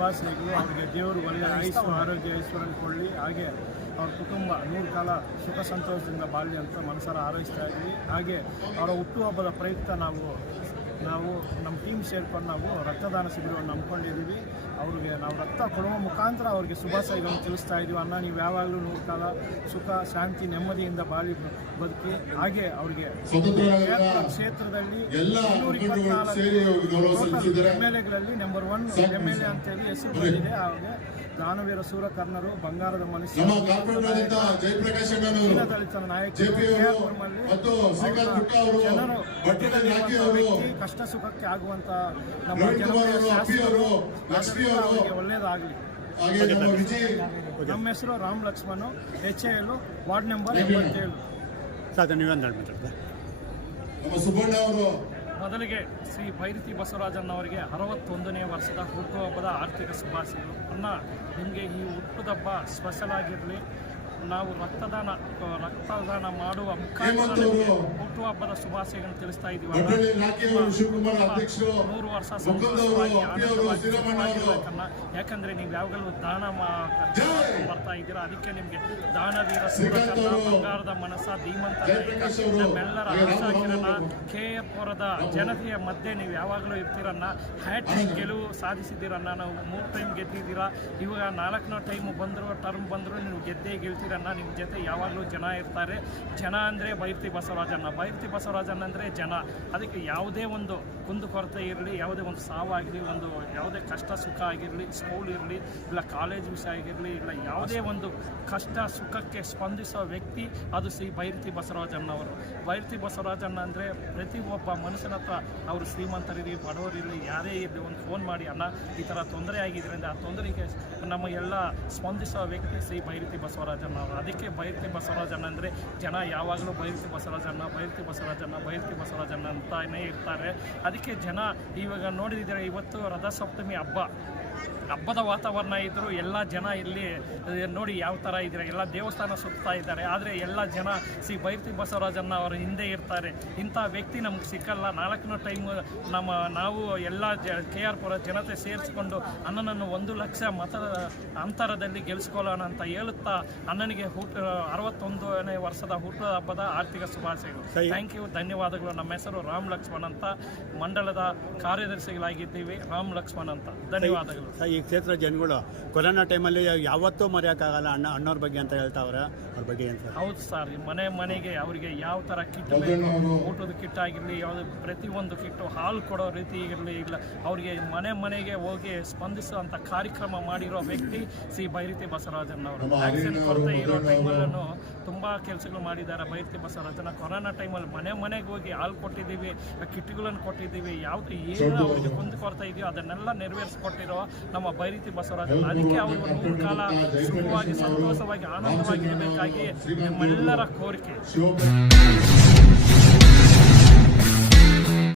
ಶುಭಾಶಯಗಳು. ಅವರಿಗೆ ದೇವರು ಒಳ್ಳೆಯ ಆಯುಷ್ಯ ಆರೋಗ್ಯ ಐಶ್ವರ್ಯ ಕೊಡಲಿ. ಹಾಗೆ ಅವ್ರ ಕುಟುಂಬ 100 ಕಾಲ ಸುಖ ಸಂತೋಷದಿಂದ ಬಾಳಲಿ ಅಂತ ಮನಸಾರ ಹಾರೈಸ್ತಾ ಇದ್ವಿ. ಹಾಗೆ ಅವರ ಹುಟ್ಟುಹಬ್ಬದ ಪ್ರಯುಕ್ತ ನಾವು ನಮ್ಮ ಟೀಮ್ ಸೇರ್ಕೊಂಡು ನಾವು ರಕ್ತದಾನ ಶಿಬಿರವನ್ನು ಹಮ್ಮಿಕೊಂಡಿದ್ದೀವಿ. ಅವ್ರಿಗೆ ನಾವು ರಕ್ತ ಕೊಡುವ ಮುಖಾಂತರ ಅವ್ರಿಗೆ ಶುಭಾಶಯಗಳನ್ನು ತಿಳಿಸ್ತಾ ಇದ್ದೀವಿ. ಅನ್ನ ನೀವು ಯಾವಾಗಲೂ 100 ಕಾಲ ಸುಖ ಶಾಂತಿ ನೆಮ್ಮದಿಯಿಂದ ಬಾಳಿ ಬದುಕಿ. ಹಾಗೆ ಅವರಿಗೆ ಕ್ಷೇತ್ರದಲ್ಲಿ 224 MLAಗಳಲ್ಲಿ ನಂಬರ್ 1 MLA ಅಂತೇಳಿ ಹೆಸರು ಬಂದಿದೆ. ಹಾಗೆ ದಾನವೀರ ಸೂರಕರ್ಣರು, ಬಂಗಾರದ ಮನುಷ್ಯ, ದಲಿತರ ನಾಯಕರು, ಜನರು ಕಷ್ಟ ಸುಖಕ್ಕೆ ಆಗುವಂತ ನಮ್ಮ ಜನರಿಗೆ ಒಳ್ಳೇದಾಗಲಿ. ನಮ್ಮ ಹೆಸರು Ram Lakshman, HAL, ward number 87. ಮೊದಲಿಗೆ ಶ್ರೀ ಭೈರತಿ ಬಸವರಾಜಣ್ಣವರಿಗೆ 61ನೇ ವರ್ಷದ ಹುಟ್ಟುಹಬ್ಬದ ಆರ್ಥಿಕ ಶುಭಾಶಯಗಳು. ಅಣ್ಣ, ನಿಮಗೆ ಈ ಹುಟ್ಟುಹಬ್ಬ ಸ್ಪೆಷಲ್ ಆಗಿರಲಿ. ನಾವು ರಕ್ತದಾನ ಮಾಡುವ ಮುಖಾಂತರ ಹುಟ್ಟುಹಬ್ಬದ ಶುಭಾಶಯಗಳನ್ನು ತಿಳಿಸ್ತಾ ಇದ್ದೀವಿ. 100 ವರ್ಷ ಸಂತೋಷವಾಗಿ ಆನಂದವಾಗಿರ್ಬೇಕನ್ನ. ಯಾಕಂದ್ರೆ ನೀವು ಯಾವಾಗಲೂ ದಾನ ಬರ್ತಾ ಇದ್ದೀರಾ. ಅದಕ್ಕೆ ನಿಮಗೆ ದಾನವೀರ ಸೂರಕರ್ಣ, ಬಂಗಾರದ ಮನಸ್ಸ, ಧೀಮಂತ ನಮ್ಮೆಲ್ಲರ ಆಶಾಕಿರಣ, KF-ಪುರದ ಜನತೆಯ ಮಧ್ಯೆ ನೀವು ಯಾವಾಗಲೂ ಇರ್ತೀರನ್ನ. ಹ್ಯಾಟ್ರಿಕ್ ಗೆಲುವು ಸಾಧಿಸಿದ್ದೀರನ್ನ. ನಾವು 3 ಟೈಮ್ ಗೆದ್ದಿದ್ದೀರಾ. ಇವಾಗ 4ನೇ ಟೈಮ್ ಟರ್ಮ್ ಬಂದರೂ ನೀವು ಗೆದ್ದೇ ಗೆಲ್ತೀರನ್ನ. ನಿಮ್ಮ ಜೊತೆ ಯಾವಾಗಲೂ ಜನ ಇರ್ತಾರೆ. ಜನ ಅಂದರೆ ಭೈರತಿ ಬಸವರಾಜಣ್ಣ. ಭೈರತಿ ಬಸವರಾಜಣ್ಣ ಅಂದರೆ ಜನ. ಅದಕ್ಕೆ ಯಾವುದೇ ಒಂದು ಕುಂದುಕೊರತೆ ಇರಲಿ, ಯಾವುದೇ ಒಂದು ಸಾವಾಗಲಿ, ಯಾವುದೇ ಕಷ್ಟ ಸುಖ ಆಗಿರಲಿ, ಸ್ಕೂಲ್ ಇರಲಿ, ಇಲ್ಲ ಕಾಲೇಜ್ ವಿಷಯ ಆಗಿರಲಿ, ಇಲ್ಲ ಯಾವುದೇ ಒಂದು ಕಷ್ಟ ಸುಖಕ್ಕೆ ಸ್ಪಂದಿಸೋ ವ್ಯಕ್ತಿ ಅದು ಶ್ರೀ ಭೈರತಿ ಬಸವರಾಜಣ್ಣವರು. ಭೈರತಿ ಬಸವರಾಜಣ್ಣ ಅಂದರೆ ಪ್ರತಿಯೊಬ್ಬ ಮನುಷ್ಯನ ಹತ್ರ ಅವರು ಶ್ರೀಮಂತರಿರಲಿ, ಬಡವರಿರಲಿ, ಯಾರೇ ಇರಲಿ ಒಂದು ಫೋನ್ ಮಾಡಿ, ಅಣ್ಣ ಈ ಥರ ತೊಂದರೆ ಆಗಿದ್ದರಿಂದ ಆ ತೊಂದರೆಗೆ ನಮ್ಮ ಎಲ್ಲ ಸ್ಪಂದಿಸೋ ವ್ಯಕ್ತಿ ಶ್ರೀ ಭೈರತಿ ಬಸವರಾಜಣ್ಣ ಅವರು. ಅದಕ್ಕೆ ಭೈರತಿ ಬಸವರಾಜಣ್ಣ ಅಂದರೆ ಜನ ಯಾವಾಗಲೂ ಭೈರತಿ ಬಸವರಾಜಣ್ಣ, ಭೈರತಿ ಬಸವರಾಜಣ್ಣ, ಭೈರತಿ ಬಸವರಾಜಣ್ಣ ಅಂತಾನೇ ಇರ್ತಾರೆ. ಅದಕ್ಕೆ ಜನ ಇವಾಗ ನೋಡಿದರೆ ಇವತ್ತು ರಥಸಪ್ತಮಿ ಹಬ್ಬದ ವಾತಾವರಣ ಇದ್ದರೂ ಎಲ್ಲ ಜನ ಇಲ್ಲಿ ನೋಡಿ ಯಾವ ಥರ ಇದ್ದಾರೆ. ಎಲ್ಲ ದೇವಸ್ಥಾನ ಸುತ್ತಾ ಇದ್ದಾರೆ. ಆದರೆ ಎಲ್ಲ ಜನ ಶ್ರೀ ಭೈರತಿ ಬಸವರಾಜಣ್ಣ ಅವರ ಹಿಂದೆ ಇರ್ತಾರೆ. ಇಂಥ ವ್ಯಕ್ತಿ ನಮ್ಗೆ ಸಿಕ್ಕಲ್ಲ. 4ನೇ ಟೈಮ್ ನಾವು ಎಲ್ಲ KR-ಪುರ ಜನತೆ ಸೇರಿಸಿಕೊಂಡು ಅಣ್ಣನನ್ನು 1 ಲಕ್ಷ ಮತದ ಅಂತರದಲ್ಲಿ ಗೆಲ್ಲಿಸ್ಕೊಳ್ಳೋಣ ಅಂತ ಹೇಳುತ್ತಾ ಅಣ್ಣನಿಗೆ 61ನೇ ವರ್ಷದ ಹುಟ್ಟುಹಬ್ಬದ ಹಬ್ಬದ ಆರ್ಥಿಕ ಶುಭಾಶಯಗಳು. ಥ್ಯಾಂಕ್ ಯು, ಧನ್ಯವಾದಗಳು. ನಮ್ಮ ಹೆಸರು ರಾಮ್ ಲಕ್ಷ್ಮಣ್ ಅಂತ, ಮಂಡಲದ ಕಾರ್ಯದರ್ಶಿಗಳಾಗಿದ್ದೀವಿ. ರಾಮ್ ಲಕ್ಷ್ಮಣ್ ಅಂತ, ಧನ್ಯವಾದಗಳು. ಈ ಕ್ಷೇತ್ರ ಜನಗಳು ಕೊರೋನಾ ಟೈಮಲ್ಲಿ ಯಾವತ್ತೂ ಮರೆಯೋಕ್ಕಾಗಲ್ಲ ಅಣ್ಣವ್ರ ಬಗ್ಗೆ ಅಂತ ಹೇಳ್ತಾವ್ರೆ. ಅವ್ರ ಬಗ್ಗೆ ಅಂತ ಹೌದು ಸರ್, ಮನೆಗೆ ಅವರಿಗೆ ಯಾವ ಥರ ಕಿಟ್ ಊಟದ ಕಿಟ್ ಆಗಿರಲಿ, ಯಾವುದು ಪ್ರತಿಯೊಂದು ಕಿಟ್ಟು ಹಾಲು ಕೊಡೋ ರೀತಿ ಇರಲಿ, ಇಲ್ಲ ಅವರಿಗೆ ಮನೆಗೆ ಹೋಗಿ ಸ್ಪಂದಿಸುವಂಥ ಕಾರ್ಯಕ್ರಮ ಮಾಡಿರೋ ವ್ಯಕ್ತಿ ಶ್ರೀ ಭೈರತಿ ಬಸವರಾಜಣ್ಣವರು. ವ್ಯಾಕ್ಸಿನ್ ಕೊರತೆ ಇರೋ ಟೈಮಲ್ಲೂ ತುಂಬ ಕೆಲಸಗಳು ಮಾಡಿದ್ದಾರೆ ಭೈರತಿ ಬಸವರಾಜಣ್ಣ. ಕೊರೋನಾ ಟೈಮಲ್ಲಿ ಮನೆಗೆ ಹೋಗಿ ಹಾಲು ಕೊಟ್ಟಿದ್ದೀವಿ, ಕಿಟ್ಗಳನ್ನು ಕೊಟ್ಟಿದ್ದೀವಿ. ಯಾವುದು ಏನು ಅವರಿಗೆ ಕುಂದು ಕೊರತೆ ಇದೆಯೋ ಅದನ್ನೆಲ್ಲ ನೆರವೇರಿಸಿಕೊಟ್ಟಿರೋ ನಮ್ಮ ಭೈರತಿ ಬಸವರಾಜಣ್ಣ. ಅದಕ್ಕೆ ಅವರು 100 ಕಾಲ ಸುಖವಾಗಿ ಸಂತೋಷವಾಗಿ ಆನಂದವಾಗಿ ಇರಬೇಕಾಗಿ ನಮ್ಮೆಲ್ಲರ ಕೋರಿಕೆ.